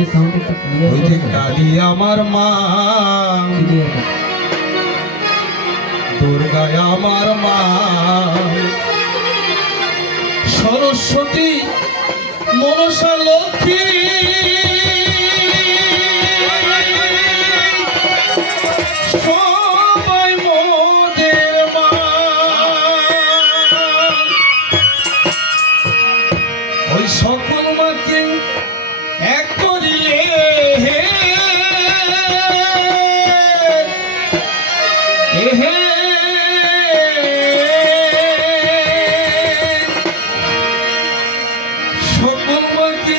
ওই যে কালী আমার মা, দুর্গা আমার মা, সরস্বতী মনসা লক্ষ্মী সবাই মোদের মা। ওই সকল মাকে এক করিলে সকল মাকে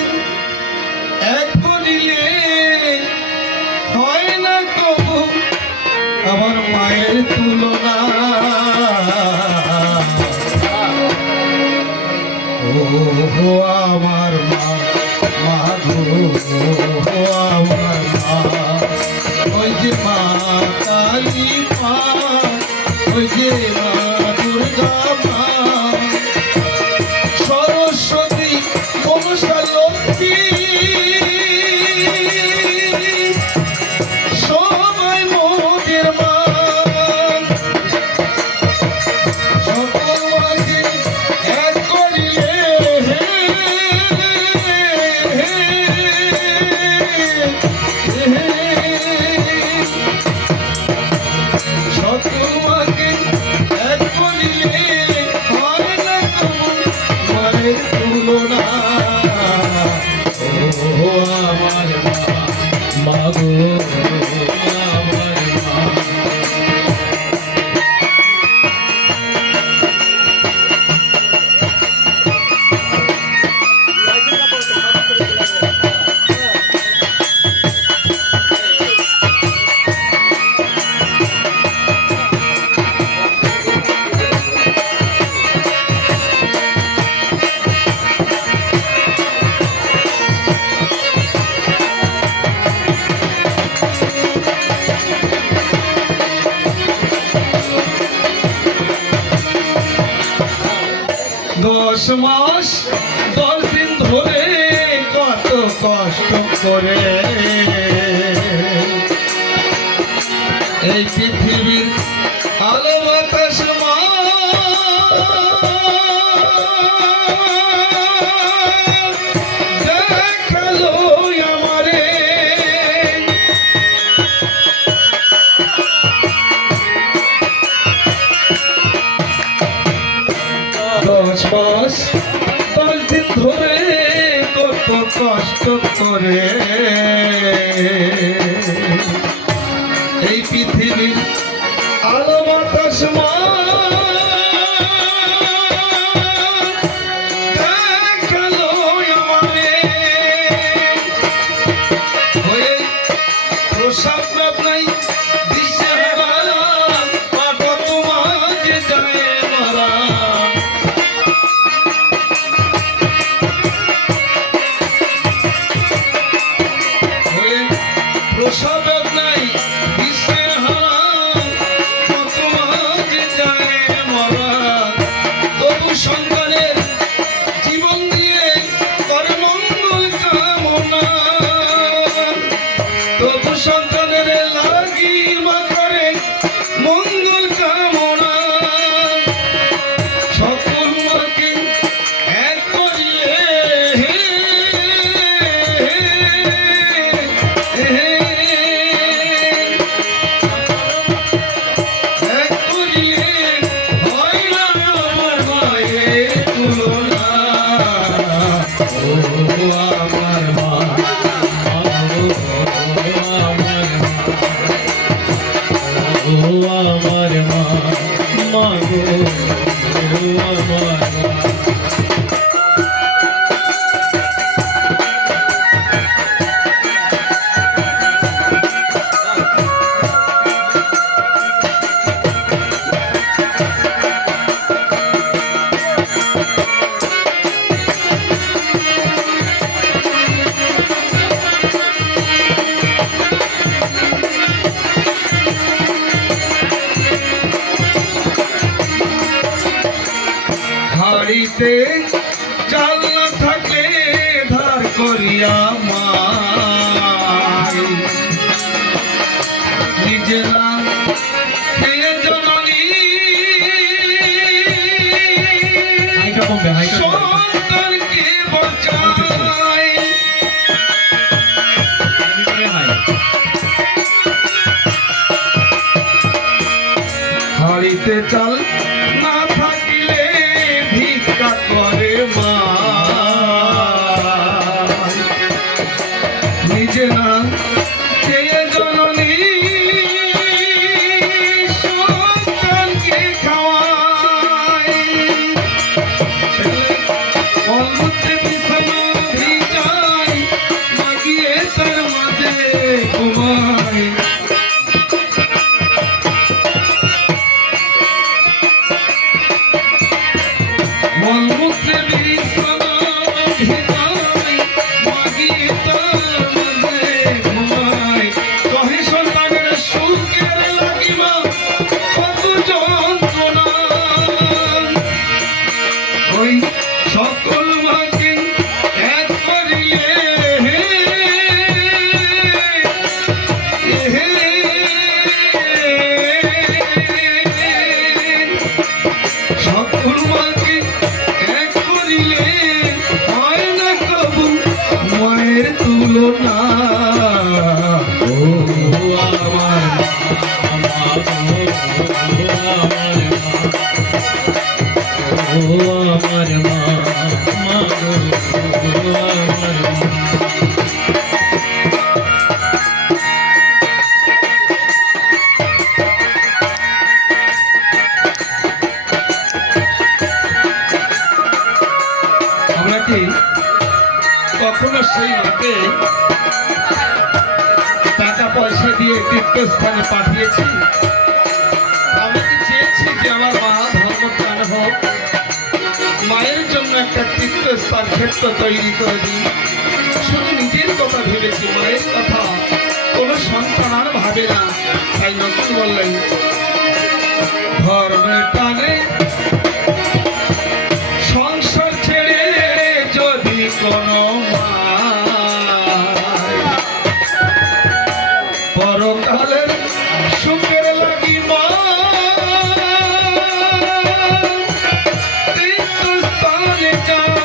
এক করিলে হয় না কবু আমার মায়ের তুলনা। ও আমার মা, মা গো আমার মা, ওই যে মা কালী মা, ওই যে মা দুর্গা মা, সরস্বতী মনসা লক্ষ্মী সবাই মোদের মা। সকল মাকে এক করিলে সকল মাকে এক করিলে হয় না কবু মায়ের তুলনা। ও আমার মা, মা গো আমার মা। দশ মাস 10 দিন ধরে কত কষ্ট করে এই পৃথিবীর আলো বাতাস মা দেখালো আমারে। 10 মাস 10 দিন ধরে কত কষ্ট করে এই পৃথিবীর আলো বাতাস মা দেখালো আমারে। হয়ে প্রসাদ নাই দিশে হারা পাটা তোমাকে যায় মারা। প্রসব নাই দিশে হারা কত আজ যায় মরা। তবু সন্তানের জীবন দিয়ে করে মঙ্গল কামনা। তবু সন্তানের লাগি মা করে মঙ্গল কামনা। সকল মাকে এক করিলে এক করিলে হয় না আমার মায়ের তুলনা। ও আমার মা, ও আমার মা, মা গো আমার মা। হাড়িতে চাল না থাকলে ধার করিয়া মা নিজে না চেয়ে জননী সন্তানকে খাওয়ায় মলমূত্রে বিছানা ভিজায় মাগিয়ে তার মাঝে ঘুমায় মলমূত্রে বিছানা ভিজায় মাগিয়ে তার মাঝে ঘুমায় কহে সন্তানের সুখের লাগিমা কত যন্ত্রণা ওই সকল মাকে এক করিলে সকল মাকে এক করিলে হয় না কবু মায়ের তুলনা ও আমার আমরা কি কখনো সেই মাকে টাকা পয়সা দিয়ে তীর্থস্থানে পাঠিয়েছি? আমি কি চেয়েছি যে আমার মা ধর্মপ্রাণ হোক, মায়ের জন্য একটা তীর্থস্থান ক্ষেত্র তৈরি করে দিই? শুধু নিজের কথা ভেবেছি, মায়ের কথা কোনো সন্তান আর ভাবে না। তাই নতুন বললেন ধর্মের টানে সংসার ছেড়ে যদি কোনো পরকালের সুখের লাগি মা তীর্থস্থানে যায়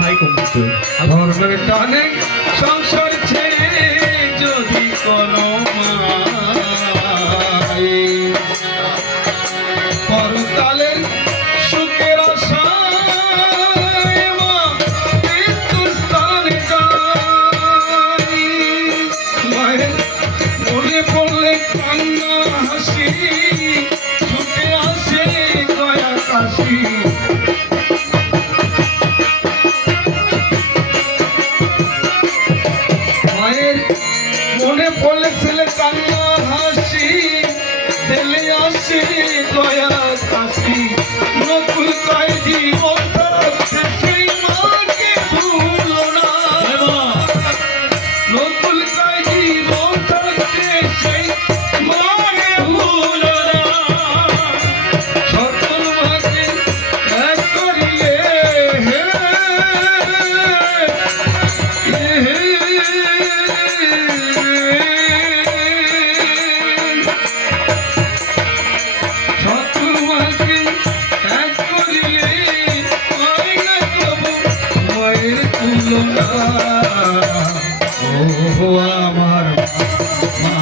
ভাই কমছে ধর্মের টানে সংসার ছেড়ে যদি কোনো পরকালের সুখের আশায় মা তীর্থস্থানে যায় মায়ের মনে পড়লে কান্না হাসি ছুটে আসে দয়া কাশি মায়ের মনে পড়লে ছেলে কান্না হাসি দিলে আসে দয়া কাশি নকুল কয় জীবন থাকতে সেই মাকে ভুলো না নকুল কয় জীবন থাকতে সেই মাকে ভুলো না সকল মাকে এক করিলে ও আমার মা